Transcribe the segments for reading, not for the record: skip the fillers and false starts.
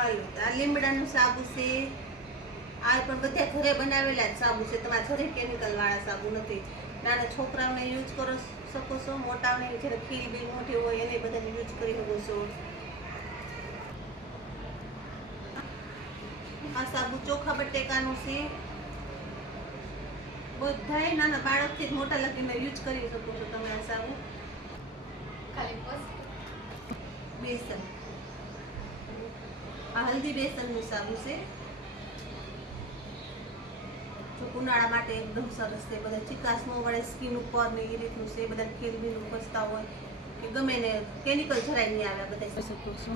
હાલો આ લીમડાનું સાબુ છે આ પણ બધા ઘરે બનાવેલા જ સાબુ છે તમારે ઘરે કેમિકલ વાળા સાબુ નથી નાના છોકરાઓને યુઝ કરો શકો છો મોટાઓને જ્યારે ખીલ બી મોટી હોય એને બધાને યુઝ કરી શકો છો આ સાબુ ચોખા બટેકાનું છે બધાય નાના બાળકથી જ મોટા લગીને યુઝ કરી શકો છો તમે આ સાબુ ખાલી બસ બેસન આ હલ્દી બેસનનું સાબુ છે જો ઉનાળા માટે એકદમ સરસ છે બધા ચિકાસ ન વળે સ્કિન ઉપર ને એ રીતનું છે બધા ખીલ બીલ ઉપસતા હોય કે ગમે ને કેમિકલ જરાય નહીં આવે આ બધા શકો છો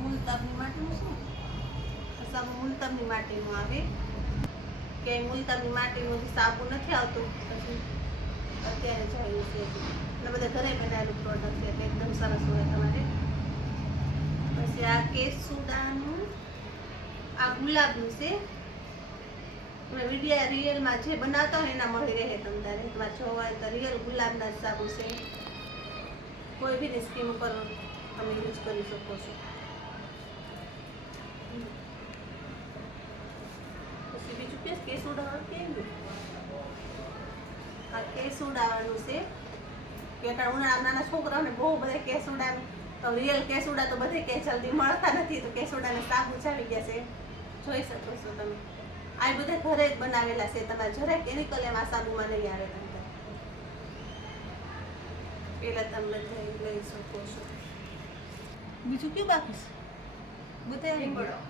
મુલતાની માટીનું શું સાબુ મુલતાની માટીનું આવે કે મુલતાની માટીનું જે સાબુ નથી આવતું પછી અત્યારે જોયું છે એટલે બધા ઘરે બનાવેલું પ્રોડક્ટ છે એટલે એકદમ સરસ હોય તમારે પછી આ કેસુડાનું આ ગુલાબનું છે તમે વિડીયા રિયલમાં જે બનાવતા હોય એના મળી રહે તમારે તમારે જોવા તો રિયલ ગુલાબના જ સાબુ છે કોઈ બી સ્કીન ઉપર તમે યુઝ કરી શકો છો પછી બીજું કે કેસુડાવાળું કેમ આ કેસુડાવાળું છે કે ઉનાળા નાના છોકરાઓને બહુ બધા કેસુડાનું તો રિયલ કેસુડા તો બધે કે જલ્દી મળતા નથી તો કેસુડાને સાબુ ચાલી ગયા છે જોઈ શકો છો તમે આ બધા ઘરે જ બનાવેલા છે તમારે જરાય કેમિકલ એમાં સાબુમાં નહીં આવે તમને પેલા તમે લઈ શકો છો બીજું કયું બાકી છે બધા લીમડાનું